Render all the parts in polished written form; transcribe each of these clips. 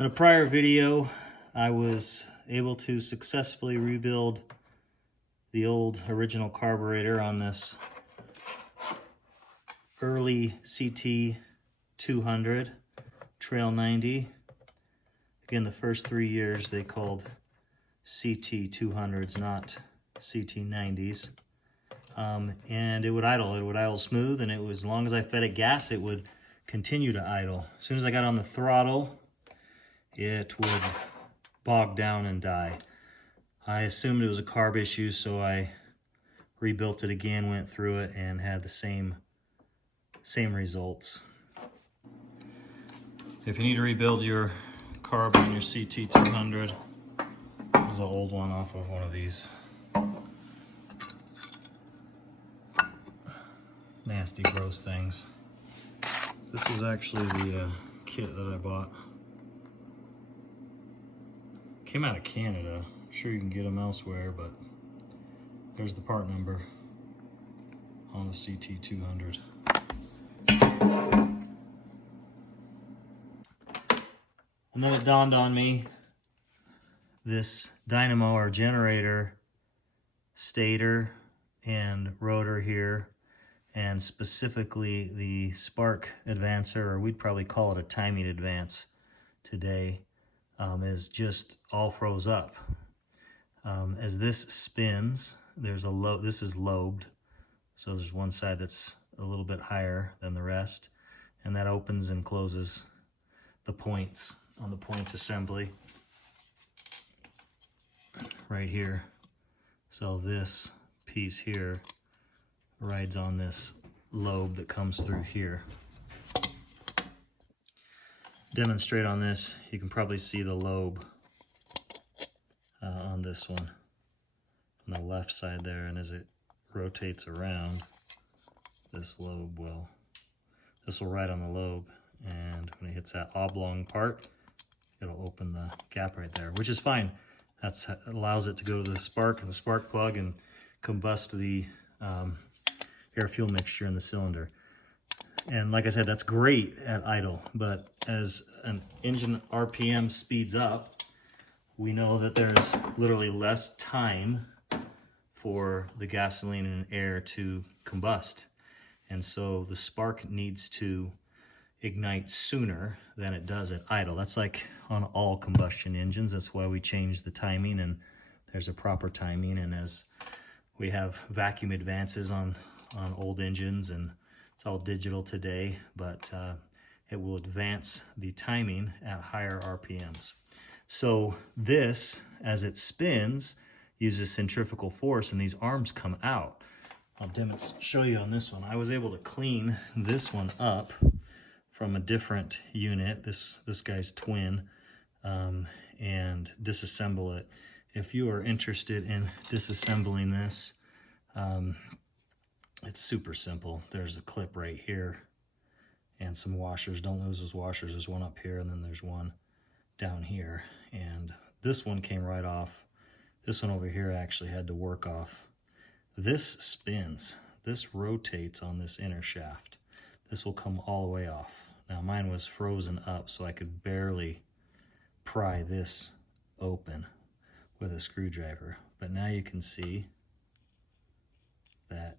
In a prior video, I was able to successfully rebuild the old original carburetor on this early CT200 Trail 90. Again, the first 3 years they called CT200s, not CT90s. And it would idle smooth, and it was, as long as I fed it gas, it would continue to idle. As soon as I got on the throttle, it would bog down and die. I assumed it was a carb issue, so I rebuilt it again, went through it, and had the same results. If you need to rebuild your carb on your CT200, this is an old one off of one of these nasty, gross things. This is actually the kit that I bought. Came out of Canada. I'm sure you can get them elsewhere, but there's the part number on the CT200. And then it dawned on me, this dynamo or generator, stator and rotor here, and specifically the spark advancer, or we'd probably call it a timing advance today, is just all froze up. As this spins, there's a this is lobed, so there's one side that's a little bit higher than the rest, and that opens and closes the points on the point assembly right here. So this piece here rides on this lobe that comes through here. Demonstrate on this, you can probably see the lobe on this one on the left side there, and as it rotates around, this lobe will ride on the lobe, and when it hits that oblong part, it'll open the gap right there, which is fine. That allows it to go to the spark and the spark plug and combust the air-fuel mixture in the cylinder. And like I said, that's great at idle, but as an engine RPM speeds up, we know that there's literally less time for the gasoline and air to combust. And so the spark needs to ignite sooner than it does at idle. That's like on all combustion engines. That's why we change the timing, and there's a proper timing. And as we have vacuum advances on old engines, and it's all digital today, but it will advance the timing at higher RPMs. So this, as it spins, uses centrifugal force, and these arms come out. I'll show you on this one. I was able to clean this one up from a different unit, this guy's twin, and disassemble it. If you are interested in disassembling this, it's super simple. There's a clip right here and some washers. Don't lose those washers. There's one up here, and then there's one down here. And this one came right off. This one over here actually had to work off. This spins. This rotates on this inner shaft. This will come all the way off. Now mine was frozen up, so I could barely pry this open with a screwdriver. But now you can see that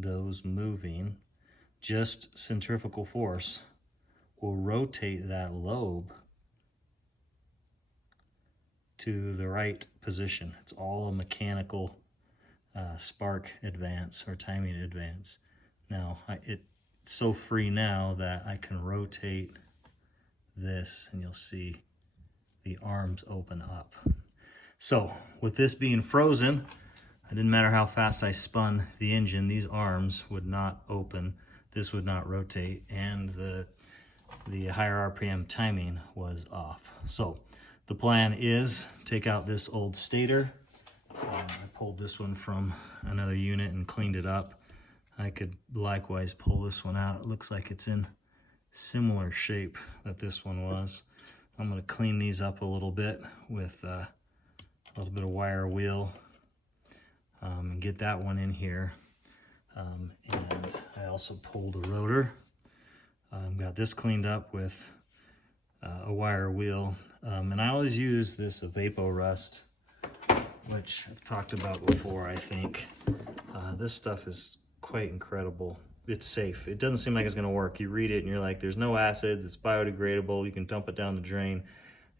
those moving, just centrifugal force will rotate that lobe to the right position. It's all a mechanical spark advance or timing advance. Now it's so free now that I can rotate this, and you'll see the arms open up. So with this being frozen, it didn't matter how fast I spun the engine, these arms would not open, this would not rotate, and the higher RPM timing was off. So the plan is take out this old stator. I pulled this one from another unit and cleaned it up. I could likewise pull this one out. It looks like it's in similar shape that this one was. I'm going to clean these up a little bit with a little bit of wire wheel. And get that one in here. And I also pulled a rotor. Got this cleaned up with a wire wheel. And I always use this Vapo Rust, which I've talked about before, I think. This stuff is quite incredible. It's safe. It doesn't seem like it's gonna work. You read it and you're like, there's no acids, it's biodegradable, you can dump it down the drain,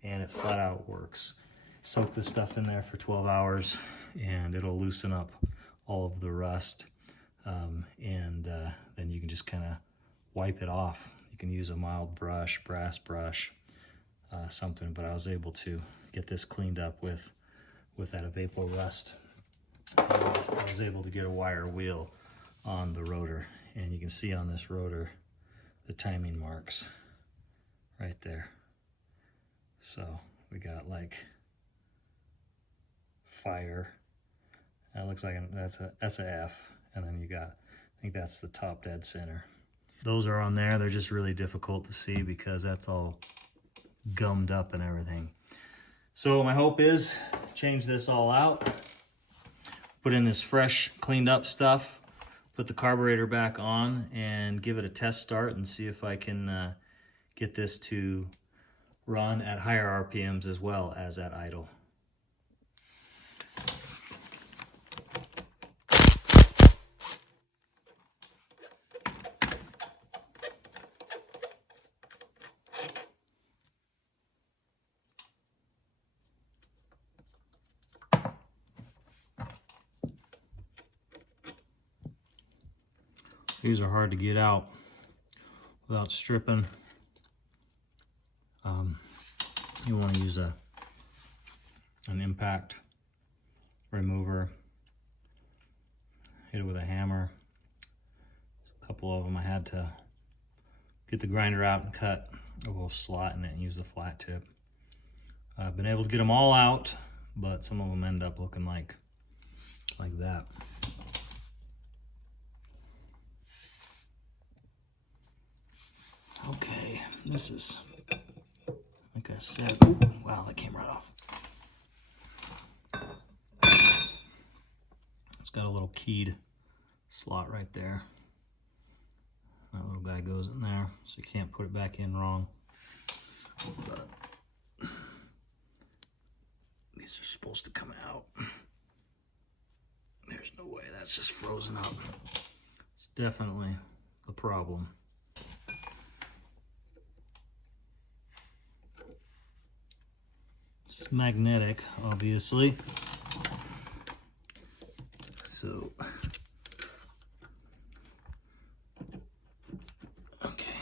and it flat out works. Soak this stuff in there for 12 hours and it'll loosen up all of the rust. Then you can just kind of wipe it off. You can use a mild brush, brass brush, something, but I was able to get this cleaned up with that Vapo Rust. And I was able to get a wire wheel on the rotor, and you can see on this rotor the timing marks right there. So we got like fire. That looks like that's a F, and then you got, I think that's the top dead center. Those are on there. They're just really difficult to see because that's all gummed up and everything. So my hope is change this all out, put in this fresh, cleaned up stuff, put the carburetor back on, and give it a test start and see if I can get this to run at higher RPMs as well as at idle. These are hard to get out without stripping. You want to use an impact remover. Hit it with a hammer. A couple of them I had to get the grinder out and cut a little slot in it and use the flat tip. I've been able to get them all out, but some of them end up looking like that. Okay, this is, like I said, wow, that came right off. It's got a little keyed slot right there. That little guy goes in there, so you can't put it back in wrong. But these are supposed to come out. There's no way, that's just frozen up. It's definitely the problem. It's magnetic, obviously. So, okay.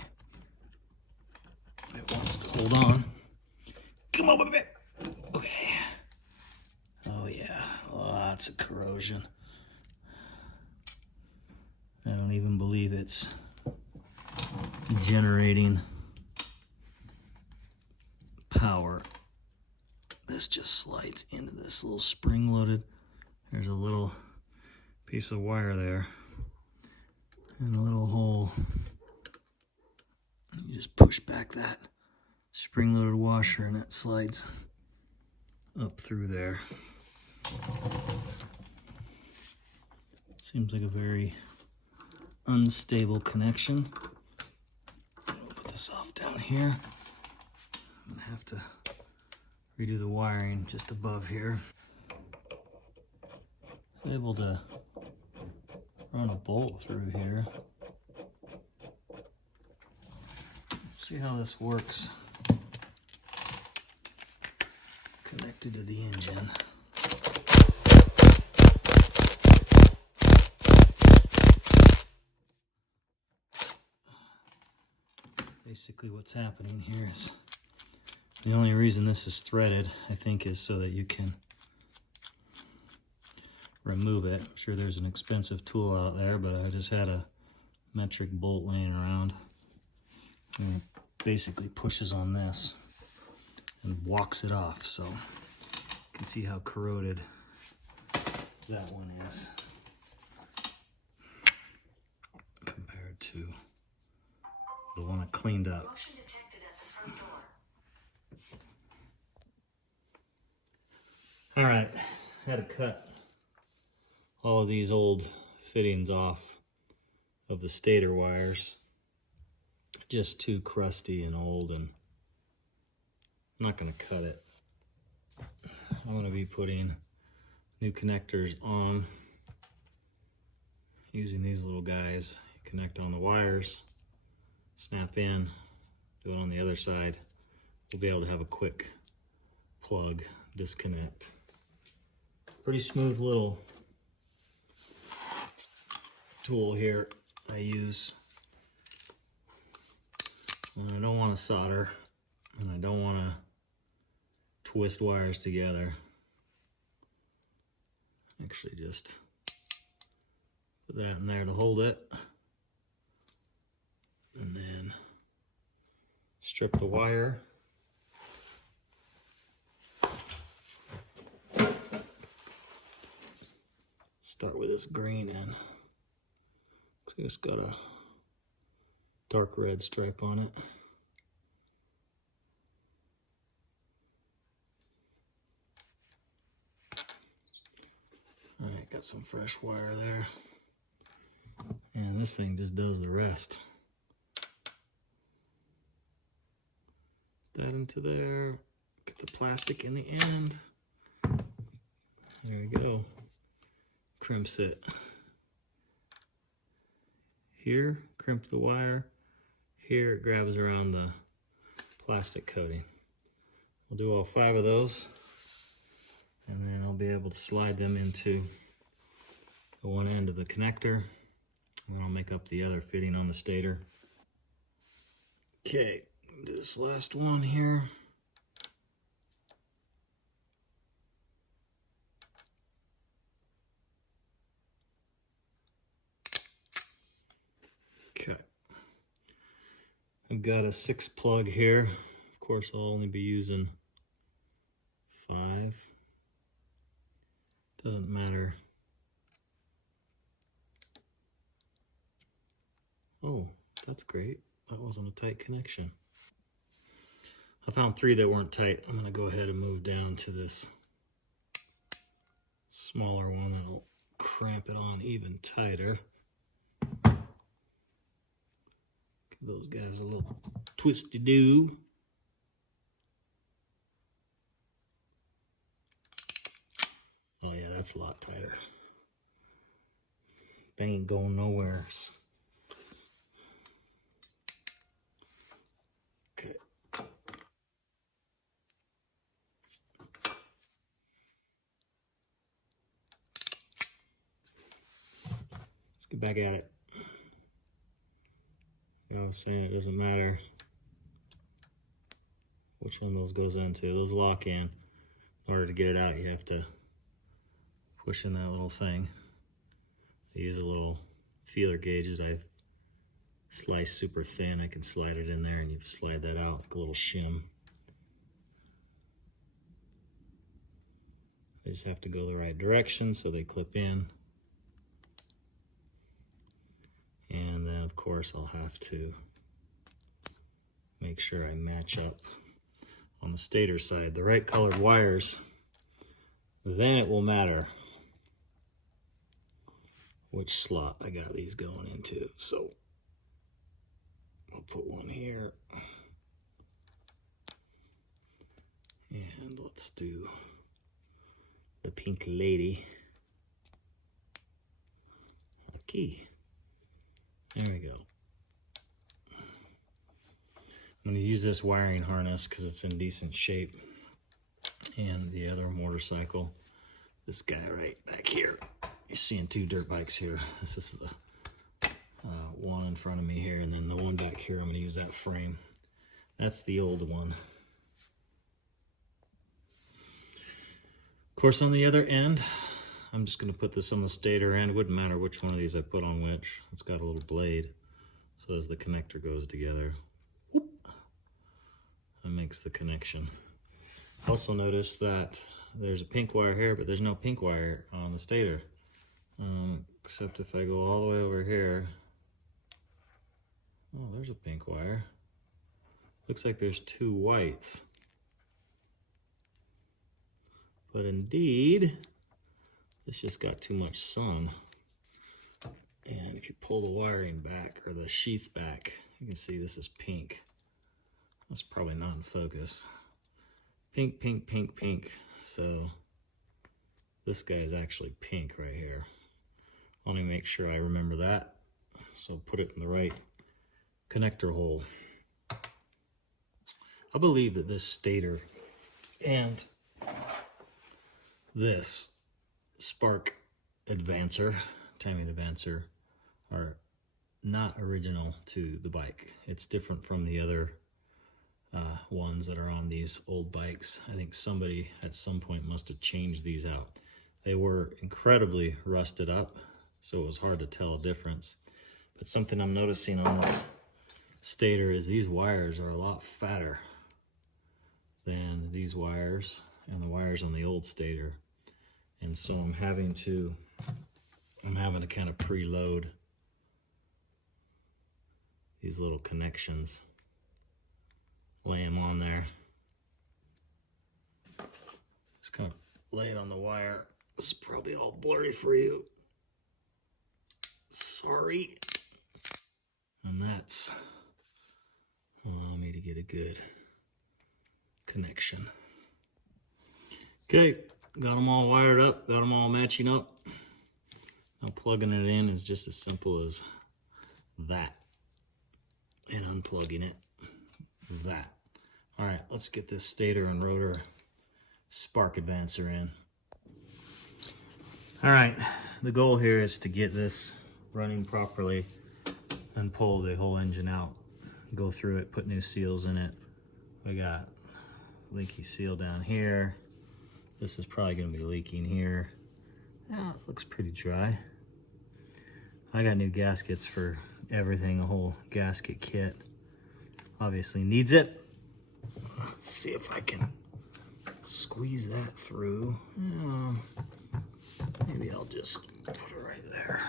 It wants to hold on. Come on, baby. Okay. Oh yeah, lots of corrosion. I don't even believe it's generating power. This just slides into this little spring-loaded. There's a little piece of wire there and a little hole. You just push back that spring-loaded washer and it slides up through there. Seems like a very unstable connection. I'll put this off down here. I'm gonna have to redo the wiring just above here. I was able to run a bolt through here. See how this works. Connected to the engine. Basically what's happening here is, the only reason this is threaded, I think, is so that you can remove it. I'm sure there's an expensive tool out there, but I just had a metric bolt laying around. And it basically pushes on this and walks it off. So you can see how corroded that one is compared to the one I cleaned up. Motion detected at the front door. All right, had to cut all of these old fittings off of the stator wires. Just too crusty and old, and I'm not going to cut it. I'm going to be putting new connectors on using these little guys. Connect on the wires, snap in, do it on the other side. We'll be able to have a quick plug, disconnect. Pretty smooth little tool here I use when I don't want to solder and I don't want to twist wires together. Actually just put that in there to hold it, and then strip the wire. Start with this green end. It's got a dark red stripe on it. All right, got some fresh wire there. And this thing just does the rest. Put that into there. Get the plastic in the end. There we go. Crimps it. Here, crimp the wire. Here, it grabs around the plastic coating. We'll do all 5 of those, and then I'll be able to slide them into the one end of the connector, and then I'll make up the other fitting on the stator. Okay, do this last one here. Okay. I've got a 6 plug here. Of course, I'll only be using 5. Doesn't matter. Oh, that's great. That wasn't a tight connection. I found 3 that weren't tight. I'm going to go ahead and move down to this smaller one that'll cramp it on even tighter. Give those guys a little twisty-do. Oh yeah, that's a lot tighter. They ain't going nowhere. Okay. Let's get back at it. I was saying it doesn't matter which one those goes into. Those lock in. In order to get it out, you have to push in that little thing. I use a little feeler gauge that I've sliced super thin. I can slide it in there and you slide that out like a little shim. They just have to go the right direction so they clip in. And then of course I'll have to make sure I match up on the stator side the right colored wires. Then it will matter which slot I got these going into. So I'll put one here. And let's do the pink lady. Okay. There we go. I'm going to use this wiring harness because it's in decent shape. And the other motorcycle, this guy right back here. You're seeing 2 dirt bikes here. This is the one in front of me here, and then the one back here, I'm going to use that frame. That's the old one. Of course, on the other end, I'm just going to put this on the stator end. It wouldn't matter which one of these I put on which. It's got a little blade. So as the connector goes together, whoop, that makes the connection. Also notice that there's a pink wire here, but there's no pink wire on the stator. Except if I go all the way over here. Oh, there's a pink wire. Looks like there's 2 whites. But indeed, this just got too much sun. And if you pull the wiring back, or the sheath back, you can see this is pink. That's probably not in focus. Pink, pink, pink, pink. So this guy is actually pink right here. I want to make sure I remember that. So put it in the right connector hole. I believe that this stator and this spark advancer, timing advancer, are not original to the bike. It's different from the other ones that are on these old bikes. I think somebody at some point must have changed these out. They were incredibly rusted up, so it was hard to tell a difference. But something I'm noticing on this stator is these wires are a lot fatter than these wires and the wires on the old stator. And so I'm having to kind of preload these little connections, lay them on there. Just kind of lay it on the wire. This is probably all blurry for you. Sorry. And that's allow me to get a good connection. Okay, got them all wired up, got them all matching up. Now plugging it in is just as simple as that. And unplugging it, that. All right, let's get this stator and rotor spark advancer in. All right, the goal here is to get this running properly and pull the whole engine out. Go through it, put new seals in it. We got leaky seal down here. This is probably gonna be leaking here. Yeah, it looks pretty dry. I got new gaskets for everything, a whole gasket kit. Obviously needs it. Let's see if I can squeeze that through. Maybe I'll just put it right there.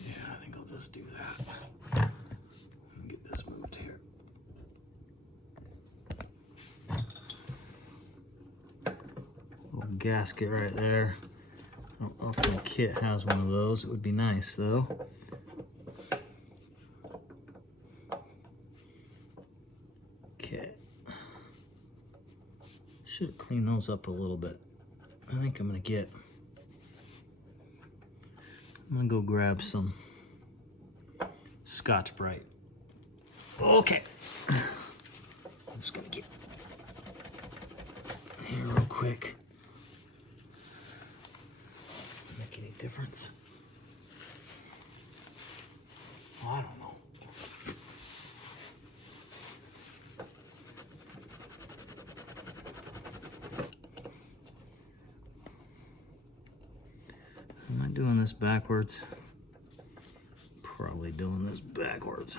Yeah, I think I'll just do that. Get this moved here. Little gasket right there. I don't know if the kit has one of those. It would be nice though. Okay. Should clean those up a little bit. I think I'm gonna go grab some Scotch-Brite. Okay. I'm just gonna get here real quick. Make any difference? Oh, I don't know. Am I doing this backwards? Probably doing this backwards.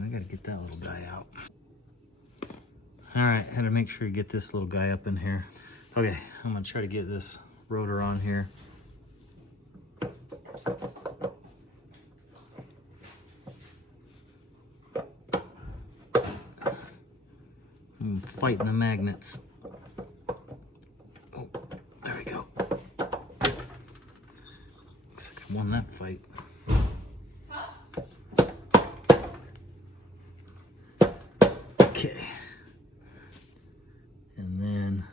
I gotta get that little guy out. All right, had to make sure to get this little guy up in here. Okay, I'm gonna try to get this rotor on here. I'm fighting the magnets. Oh, there we go. Looks like I won that fight. Okay. And then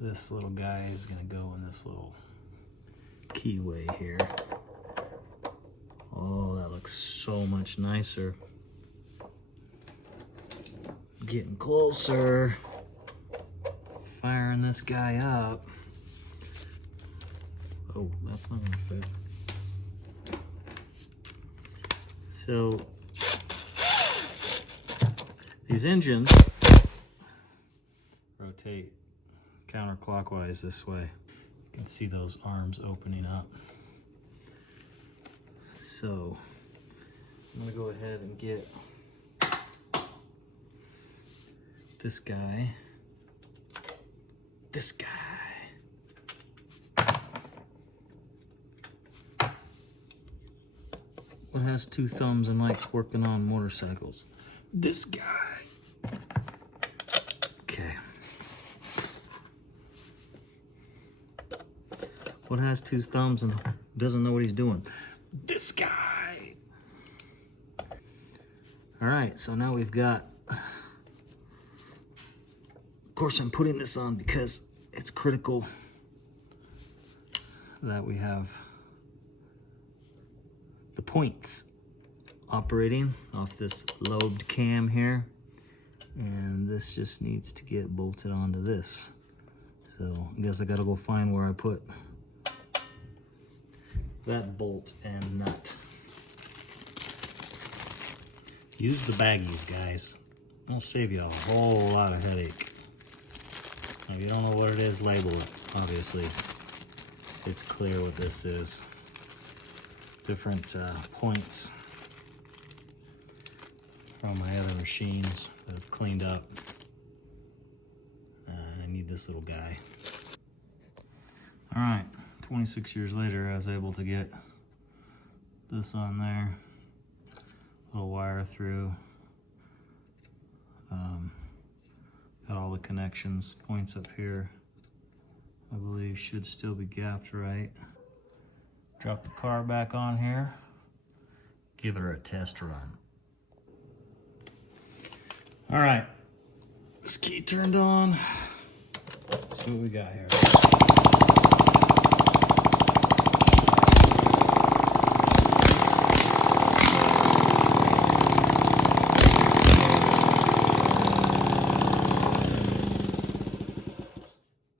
this little guy is gonna go in this little keyway here. Oh, that looks so much nicer. Getting closer. Firing this guy up. Oh, that's not gonna fit. So these engines rotate counterclockwise this way. You can see those arms opening up. So I'm gonna go ahead and get this guy, this guy. What has two thumbs and likes working on motorcycles? This guy. Okay. What has two thumbs and doesn't know what he's doing? This guy. All right, so now we've got, of course I'm putting this on because it's critical that we have the points operating off this lobed cam here. And this just needs to get bolted onto this. So I guess I gotta go find where I put that bolt and nut. Use the baggies, guys. It'll save you a whole lot of headache. Now, if you don't know what it is, label it. Obviously, it's clear what this is. Different points from my other machines that I've cleaned up. I need this little guy. All right, 26 years later, I was able to get this on there. Little wire through. Got all the connections. Points up here, I believe, should still be gapped right. Drop the car back on here. Give her a test run. All right, this key turned on. Let's see what we got here.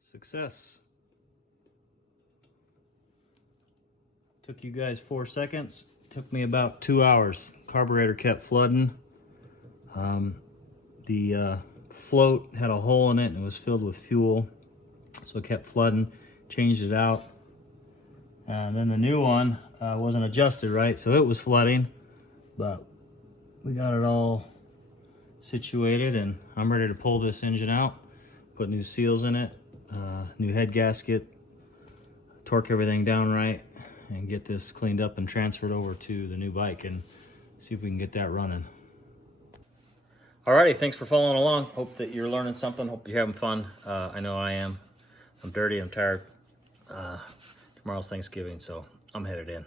Success. Took you guys 4 seconds. Took me about 2 hours. Carburetor kept flooding. The float had a hole in it and it was filled with fuel, so it kept flooding. Changed it out, and then the new one wasn't adjusted right, so it was flooding, but we got it all situated and I'm ready to pull this engine out, put new seals in it, new head gasket, torque everything down right, and get this cleaned up and transferred over to the new bike and see if we can get that running. Alrighty, thanks for following along. Hope that you're learning something. Hope you're having fun. I know I am. I'm dirty, I'm tired. Tomorrow's Thanksgiving, so I'm headed in.